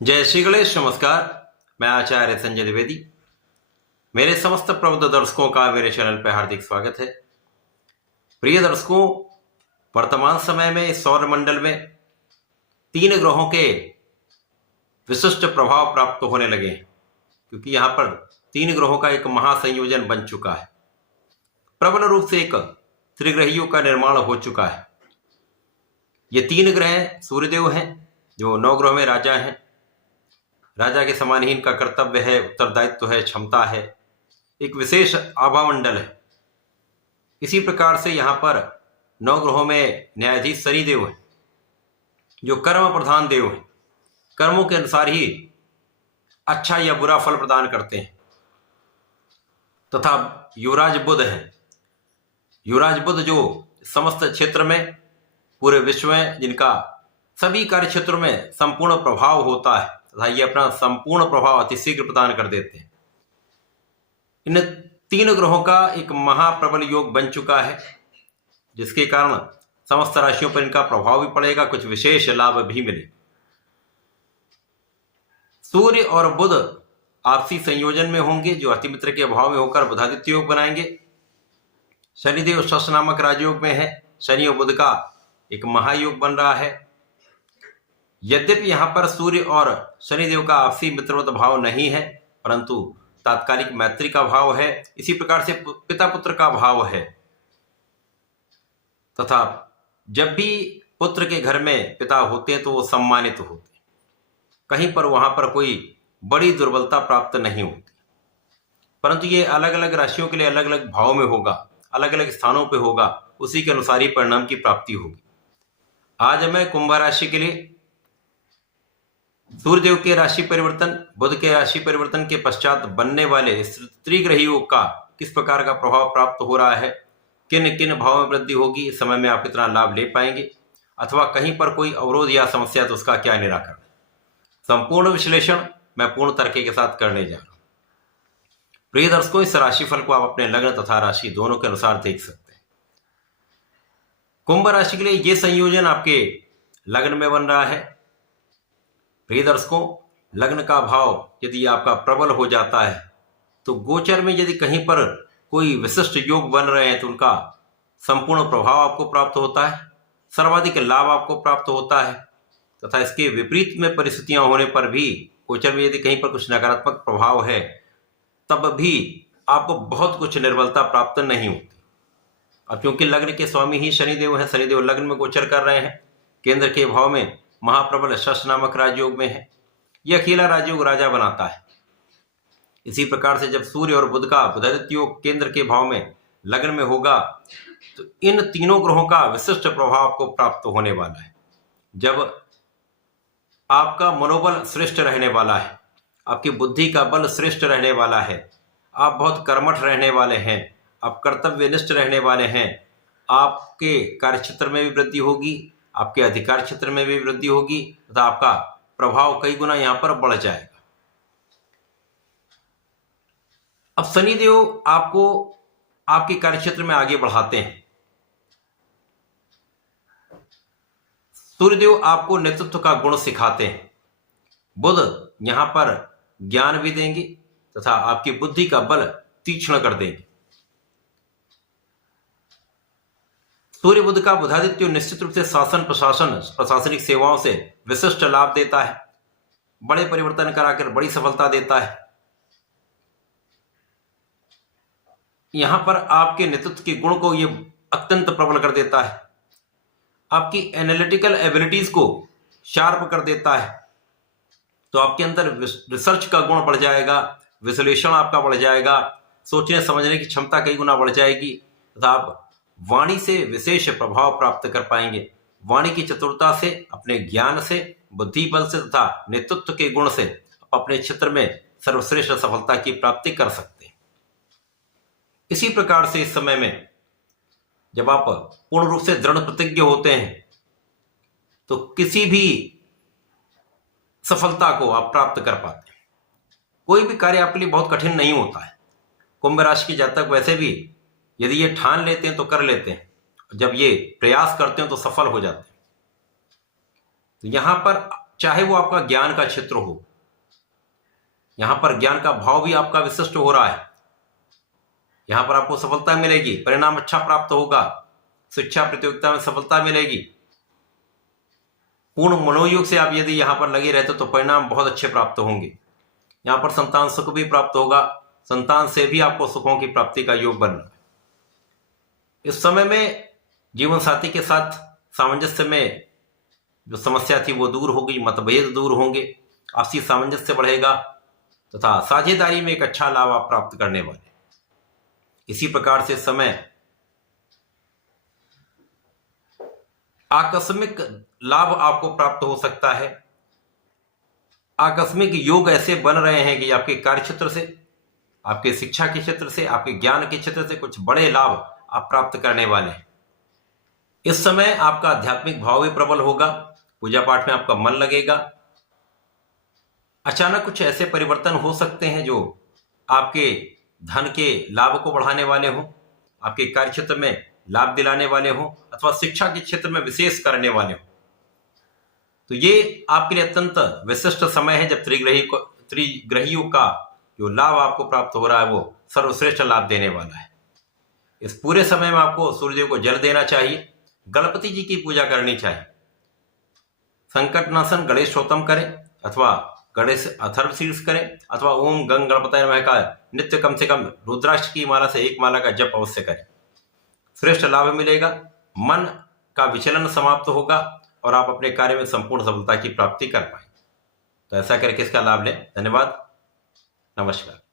जय श्री गणेश। नमस्कार। मैं आचार्य संजय द्विवेदी। मेरे समस्त प्रबुद्ध दर्शकों का मेरे चैनल पर हार्दिक स्वागत है। प्रिय दर्शकों, वर्तमान समय में इस सौर मंडल में 3 ग्रहों के विशिष्ट प्रभाव प्राप्त होने लगे हैं, क्योंकि यहाँ पर 3 ग्रहों का एक महासंयोजन बन चुका है। प्रबल रूप से एक त्रिग्रहियों का निर्माण हो चुका है। ये 3 ग्रह सूर्यदेव हैं, जो 9 ग्रहों में राजा हैं। राजा के समान ही इनका कर्तव्य है, उत्तरदायित्व है, क्षमता है, एक विशेष आभामंडल है। इसी प्रकार से यहाँ पर 9 ग्रहों में न्यायाधीश शनिदेव है, जो कर्म प्रधान देव है। कर्मों के अनुसार ही अच्छा या बुरा फल प्रदान करते हैं। तथा युवराज बुध है। युवराज बुध जो समस्त क्षेत्र में, पूरे विश्व में, जिनका सभी कार्य क्षेत्रों में संपूर्ण प्रभाव होता है तथा ये अपना संपूर्ण प्रभाव अतिशीघ्र प्रदान कर देते हैं। इन 3 ग्रहों का एक महाप्रबल योग बन चुका है, जिसके कारण समस्त राशियों पर इनका प्रभाव भी पड़ेगा, कुछ विशेष लाभ भी मिले। सूर्य और बुध आपसी संयोजन में होंगे, जो अतिमित्र के अभाव में होकर बुधादित्य योग बनाएंगे। शनिदेव शश नामक राजयोग में है। शनि और बुध का एक महायोग बन रहा है। यद्यपि यहाँ पर सूर्य और शनिदेव का आपसी मित्रवत भाव नहीं है, परंतु तात्कालिक मैत्री का भाव है। इसी प्रकार से पिता पुत्र का भाव है। तथा जब भी पुत्र के घर में पिता होते हैं तो वो सम्मानित होते हैं। कहीं पर वहां पर कोई बड़ी दुर्बलता प्राप्त नहीं होती। परंतु ये अलग अलग राशियों के लिए अलग अलग भाव में होगा, अलग अलग स्थानों पे होगा, उसी के अनुसार ही परिणाम की प्राप्ति होगी। आज मैं कुंभ राशि के लिए सूर्यदेव के राशि परिवर्तन, बुध के राशि परिवर्तन के पश्चात बनने वाले इस त्रिग्रही योग का किस प्रकार का प्रभाव प्राप्त हो रहा है, किन किन भाव में वृद्धि होगी, इस समय में आप कितना लाभ ले पाएंगे, अथवा कहीं पर कोई अवरोध या समस्या तो उसका क्या निराकरण, संपूर्ण विश्लेषण मैं पूर्ण तरीके के साथ करने जा रहा हूं। प्रिय दर्शकों, इस राशिफल को आप अपने लग्न तथा राशि दोनों के अनुसार देख सकते हैं। कुंभ राशि के लिए यह संयोजन आपके लग्न में बन रहा है। प्रिय दर्शकों, लग्न का भाव यदि आपका प्रबल हो जाता है तो गोचर में यदि कहीं पर कोई विशिष्ट योग बन रहे हैं तो उनका संपूर्ण प्रभाव आपको प्राप्त होता है, सर्वाधिक लाभ आपको प्राप्त होता है। तथा इसके विपरीत में परिस्थितियां होने पर भी, गोचर में यदि कहीं पर कुछ नकारात्मक प्रभाव है, तब भी आपको बहुत कुछ निर्बलता प्राप्त नहीं होती। अब क्योंकि लग्न के स्वामी ही शनिदेव है, शनिदेव लग्न में गोचर कर रहे हैं, केंद्र के भाव में महाप्रबल शश नामक राजयोग में है। यह अकेला राजयोग राजा बनाता है। इसी प्रकार से जब सूर्य और बुध का बुधादित्य योग केंद्र के भाव में लग्न में होगा तो इन 3 ग्रहों का विशिष्ट प्रभाव आपको प्राप्त होने वाला है। जब आपका मनोबल श्रेष्ठ रहने वाला है, आपकी बुद्धि का बल श्रेष्ठ रहने वाला है, आप बहुत कर्मठ रहने वाले हैं, आप कर्तव्यनिष्ठ रहने वाले हैं, आपके कार्यक्षेत्र में भी वृद्धि होगी, आपके अधिकार क्षेत्र में भी वृद्धि होगी तथा आपका प्रभाव कई गुना यहां पर बढ़ जाएगा। अब शनिदेव आपको आपके कार्यक्षेत्र में आगे बढ़ाते हैं। सूर्यदेव आपको नेतृत्व का गुण सिखाते हैं। बुध यहां पर ज्ञान भी देंगे तथा आपकी बुद्धि का बल तीक्ष्ण कर देंगे। सूर्य बुध का बुधादित्य निश्चित रूप से शासन प्रशासन प्रशासनिक सेवाओं से विशिष्ट लाभ देता है, बड़े परिवर्तन कराकर बड़ी सफलता देता है। यहां पर आपके नेतृत्व के गुण को यह अत्यंत प्रबल कर देता है, आपकी एनालिटिकल एबिलिटीज को शार्प कर देता है। तो आपके अंदर रिसर्च का गुण बढ़ जाएगा, विश्लेषण आपका बढ़ जाएगा, सोचने समझने की क्षमता कई गुना बढ़ जाएगी तथा आप वाणी से विशेष प्रभाव प्राप्त कर पाएंगे। वाणी की चतुरता से, अपने ज्ञान से, बुद्धि बल से तथा नेतृत्व के गुण से आप अपने क्षेत्र में सर्वश्रेष्ठ सफलता की प्राप्ति कर सकते हैं। इसी प्रकार से इस समय में जब आप पूर्ण रूप से दृढ़ प्रतिज्ञ होते हैं तो किसी भी सफलता को आप प्राप्त कर पाते हैं। कोई भी कार्य आपके लिए बहुत कठिन नहीं होता है। कुंभ राशि के जातक वैसे भी यदि ये ठान लेते हैं तो कर लेते हैं, जब ये प्रयास करते हैं तो सफल हो जाते हैं। तो यहां पर चाहे वो आपका ज्ञान का क्षेत्र हो, यहां पर ज्ञान का भाव भी आपका विशिष्ट हो रहा है। यहां पर आपको सफलता मिलेगी, परिणाम अच्छा प्राप्त होगा, शिक्षा प्रतियोगिता में सफलता मिलेगी। पूर्ण मनोयोग से आप यदि यहां पर लगे रहते तो परिणाम बहुत अच्छे प्राप्त होंगे। यहां पर संतान सुख भी प्राप्त होगा, संतान से भी आपको सुखों की प्राप्ति का योग बन रहा है। इस समय में जीवन साथी के साथ सामंजस्य में जो समस्या थी वो दूर होगी, मतभेद दूर होंगे, आपसी सामंजस्य बढ़ेगा तथा साझेदारी में एक अच्छा लाभ आप प्राप्त करने वाले। इसी प्रकार से समय आकस्मिक लाभ आपको प्राप्त हो सकता है। आकस्मिक योग ऐसे बन रहे हैं कि आपके कार्यक्षेत्र से, आपके शिक्षा के क्षेत्र से, आपके ज्ञान के क्षेत्र से कुछ बड़े लाभ आप प्राप्त करने वाले हैं। इस समय आपका आध्यात्मिक भाव भी प्रबल होगा, पूजा पाठ में आपका मन लगेगा। अचानक कुछ ऐसे परिवर्तन हो सकते हैं जो आपके धन के लाभ को बढ़ाने वाले हों, आपके कार्यक्षेत्र में लाभ दिलाने वाले हों, अथवा शिक्षा के क्षेत्र में विशेष करने वाले हों। तो ये आपके लिए अत्यंत विशिष्ट समय है जब त्रिग्रहियों का जो लाभ आपको प्राप्त हो रहा है वो सर्वश्रेष्ठ लाभ देने वाला है। इस पूरे समय में आपको सूर्यदेव को जल देना चाहिए, गणपति जी की पूजा करनी चाहिए, संकटनाशन गणेश स्तोत्रम करें अथवा गणेश अथर्वशीर्ष करें, अथवा ओम गंग गणपतये नमः का नित्य कम से कम रुद्राक्ष की माला से एक माला का जप अवश्य करें। श्रेष्ठ लाभ मिलेगा, मन का विचलन समाप्त होगा और आप अपने कार्य में संपूर्ण सफलता की प्राप्ति कर पाएंगे। तो ऐसा करके इसका लाभ लें। धन्यवाद, नमस्कार।